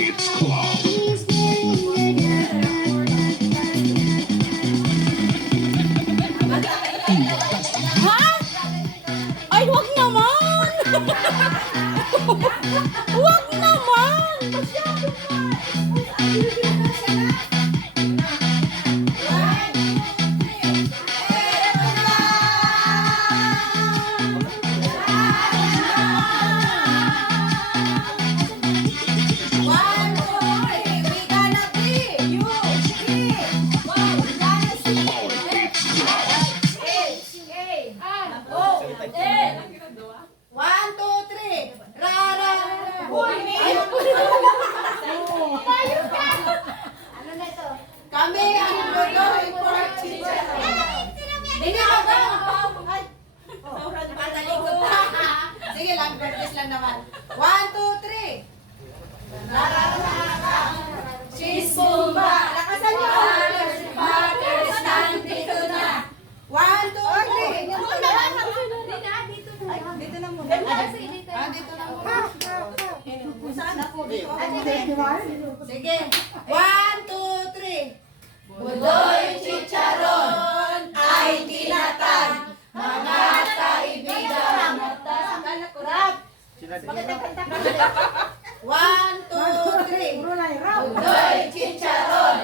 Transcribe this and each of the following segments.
It's Cloud. Ha? Ay, wag naman! Wag naman! It's Cloud. One, two, three. Ra, ra, Kami ang Godoy Pork Chicken. Hindi ako. Ay. Patalikod na. Sige lang, practice lang naman. One, two, three. Ra, ra, ra, ra. Cheese Pumba. Lakasan niyo. Packers, nandito na. One, two, three. Dito na muna. Dito na muna. Saan ako? Dito ako. Sige. One, two, three. Budoy chicharon ay tinatag. Mga kaibigan. Rap. One, two, three. Budoy chicharon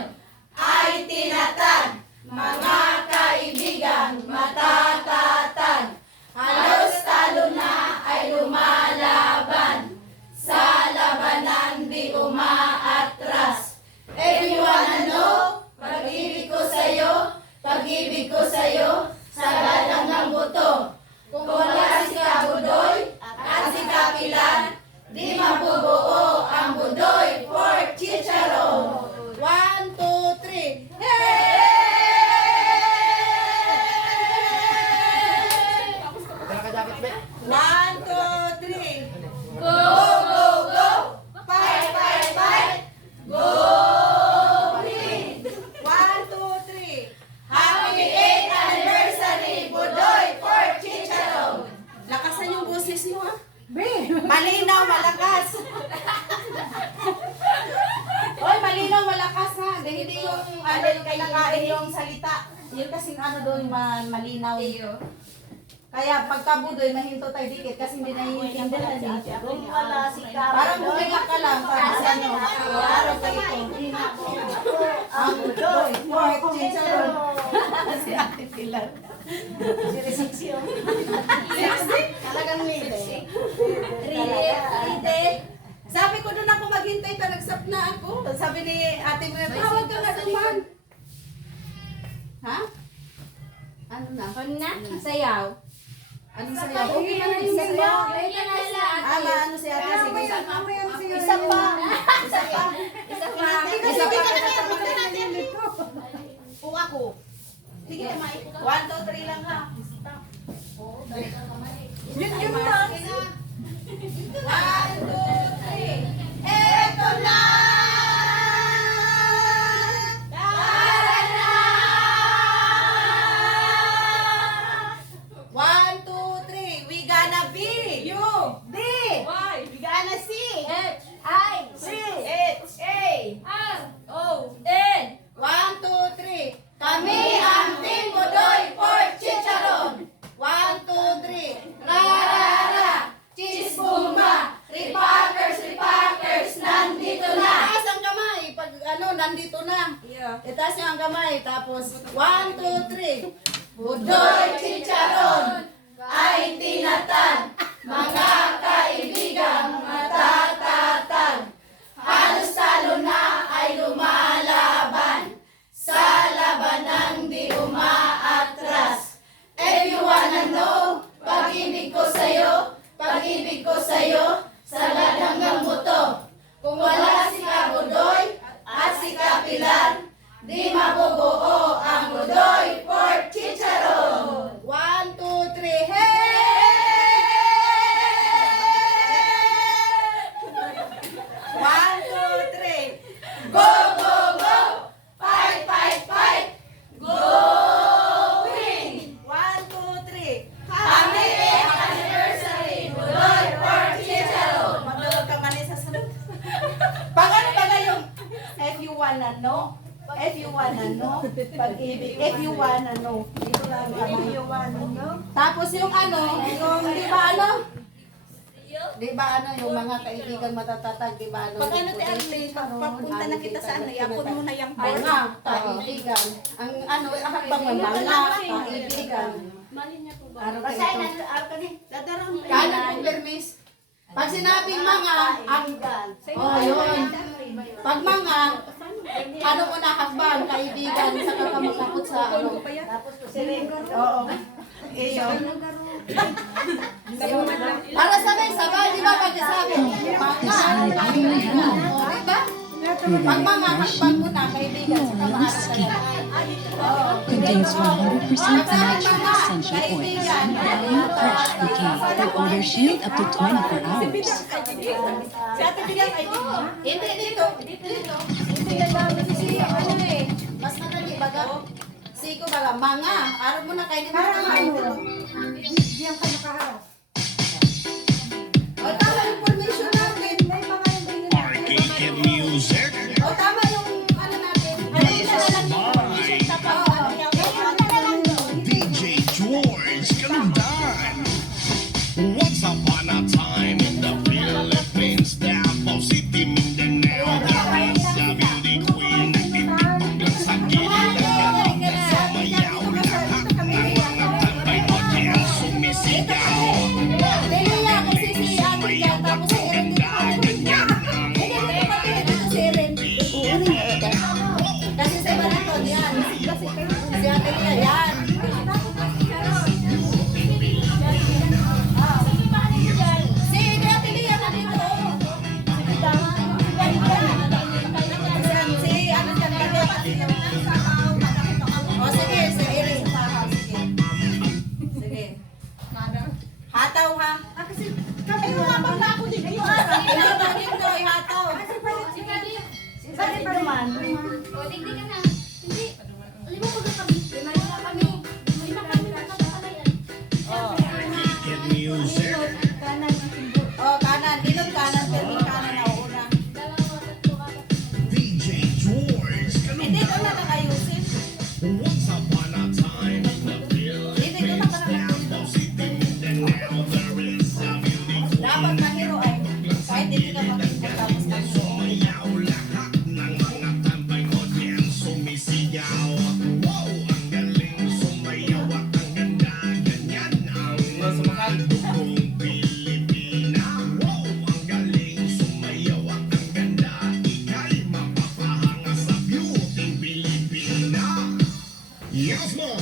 ay tinatag. Mga kaibigan, matatatag. Halos talo na ay lumalaban. Sa labanan di umaatras. If you wanna know, pag-ibig ko sa'yo, sagad ng buto. Kung wala si Kabudoy at si Kapilan, di mabubuo ang Budoy Pork Chicharon. One, two, three. Hey! One, two, three. Go, go, go. Fight, fight, fight. Go, green. One, two, three. Happy 8th anniversary, Budoy Pork Chicharon. Lakasan yung boses niyo, ha? Malinaw, malakas. Hoy, malinaw, malakas, ha? Hindi yung kinakain yung salita. Yun kasi doon malinaw. Kaya pagkabudoy, mahinto tayo dikit kasi hindi naiintindihan eh. Wala si Kabudoy. Parang bumiga ka lang para sa ano. Araw ka ito. Ang budoy, pork chicharon. Si Ate Pilar. Si Reseksyon. Talagang lite. Lite. Sabi ko doon ako maghintay, talagsap na ako. Sabi ni Ate mo, tawag ka nga naman. Ha? Ano na? Sayaw. Anong sayaw? Okay na yung sayaw. Ama, ano si Ate? Sige. Isa pa. Isa pa. Kung ako. Sige, One, two, three lang ha. Yun lang. One, two, three. Eto na! Tara na! One, two, three. We gonna be you. D. We gonna see. One, two, three. Kami ang Team Budoy Pork Chicharon. One, two, three. Ra, ra, ra. Cheese Pumba. Repackers, nandito na. Itaas ang kamay. Pag nandito na. Itaas niyo ang kamay. Tapos, one, two, three. Budoy Chicharon ay tinatag. Mga kaibigan, matatatag. Halos talo na ay lumalaban. Sa labanan di umaatras. If you wanna know, pag-ibig ko sa'yo, sagad hanggang buto. Kung wala si Kabudoy at si Kapilan, di mabubuo ang Budoy Pork Chicharon. One, two, three, hey! One, two, three. Go, go, go! Fight, fight, fight! Go, win! One, two, three. Happy 8th anniversary, Budoy Pork Chicharon! wanna know, if you wanna know, pag-ibig, if you wanna know. Dito lang If you wanna know. Tapos yung ano, yung di ba ano, yung mga kaibigan matatatag, di ba ano? Pag ano, Te Arlene, papunta na kita sa ano, yapon mo na yung Ay board. nga, kaibigan. Ang ano, hakbang ng mga kaibigan. Basahin na, Arcane. Dadarang. Kanan kong permis. Pag sinabing mga, ang, oh yun. Pag mga, ano mo na hakbang, kaibigan, sa kakamagkapot sa ano. Tapos po si Ren. Oo. Iyo. Para sabay-sabay, di ba pag sabi, mga, kaibigan. O, di ba? Pag mga hakbang mo na, kaibigan, sa kamaaral Contains 100% natural essential oils. Fresh bouquet for odor shield up to 24 hours. Si Ate Bilang ay Hindi, dito. Hindi na lang. Si, ano eh, mas madali, baga. Siko baga, mga. Araw mo na kayo nito. Diyan ka nakaharap. O, tama yung formation natin. May mga hindi nila. Arcade music. O, tama yung, ano natin. Ano yung DJ George Galandan. Once upon a time in the Philippines, Davao City, Mindanao, there is a beauty queen na titipaglang sa gilid ng galing sa mayaw. Lahat ng mga tambay ko diyan sumisigaw. Dili niya, kasi si Ate dyan, tapos si Erin dito. Ganyan ang Hindi, kapatid, dito si Erin. Kasi si Baraton, yan. Si Ate niya, yan. Si Ate niya, nandito. Si ano dyan, o sige, si Erin. Sige. Hataw ha. Ay, umabang na ako din. Ayun. Dito, ihataw. Sali pa naman. Arcade music. O, kanan. Dilog kanan, pero kanan na una. DJ George Hindi ko Galandan. na nakayusin. Once upon a time in the Philippines, Davao City, Mindanao, there is a beauty Dapat mahiro ay. Kahit hindi ka mag-input tapos mahiro. sumayaw. Lahat ng mga tambay ko diyan sumisigaw. Wow, ang galing sumayaw at ang ganda. Ganyan ang mga dugong Pilipina. Wow, ang galing sumayaw at ang ganda. Ika'y mapapahanga sa beauty Pilipina. Yes, man!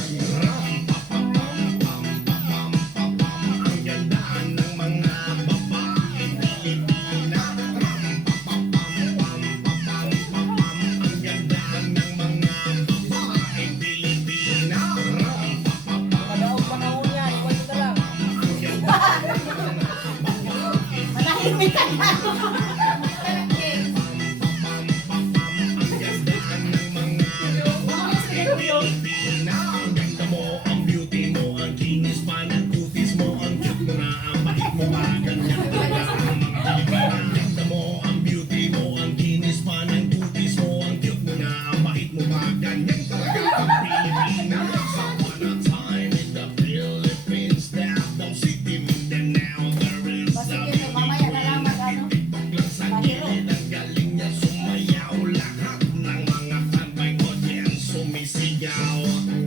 Ang ganda ng mga babaeng Pilipina. Ang ganda ng mga babaeng Pilipina. Manahimik ka na. Pilipina. Ang ganda mo, ang beauty mo, ang kinis pa ng kutis mo, ang cute mo na, ang bait mo ba, ganyan talaga ang mga Pilipina. Ang ganda mo, ang beauty mo, ang kinis pa ng kutis mo, ang cute mo na, ang bait mo ba, ganyan talaga ang Pilipina. Once upon a time in the Philippines, Davao City, Mindanao, there is a Sige, mamaya na lang mag-ano. paglang sa gilid, ang galing niya sumayaw. Lahat ng mga tambay ko diyan sumisigaw.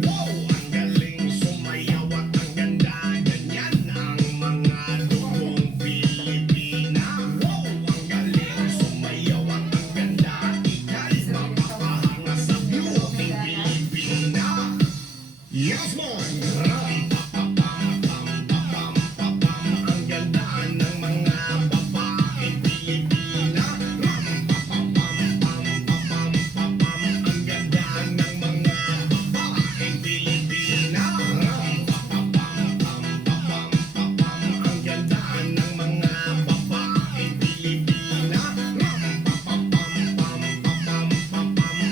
Wow, ang galing sumayaw at ang ganda. Ganyan ang mga dugong Pilipina. Wow, ang galing sumayaw at ang ganda. Ika'y mapapahanga sa beauty Pilipina. Yes, man! Ang ganda ng mga babaeng Pilipina. Ang ganda ng mga babaeng Pilipina. Ang ganda ng mga babaeng Pilipina.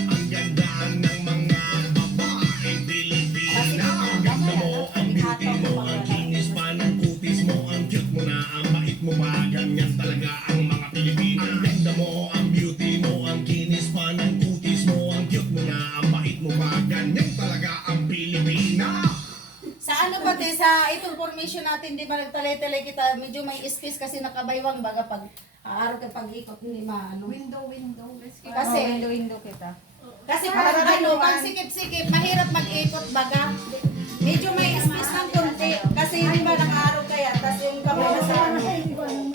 Ang ganda ng mga babaeng Pilipina. Ang ganda mo, ang beauty mo, ang kinis pa ng kutis mo, ang cute mo na, ang bait mo ba, ganyan talaga ang mga Pilipina. Ang ganda mo, ang beauty mo, ang kinis pa ng kutis mo, ano pati sa itong formation natin, di ba nagtalay-talay kita, medyo may space kasi nakabaywang baga pag araw kay pag-ikot, hindi maano. Window. Kasi, Window kita. kasi parang ano, pag sikip-sikip, mahirap mag-ikot baga. Medyo may space ng konti. Kasi di ba naka-araw kaya, tapos yung kamay na sa ano.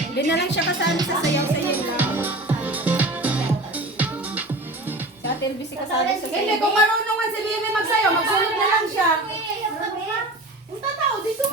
Hindi na lang siya kasali sa sayaw-sayaw lang. Sa television kasali sa Hindi, kung marunong man si Bibi magsayaw, magsunod na lang siya. Ang tataw dito.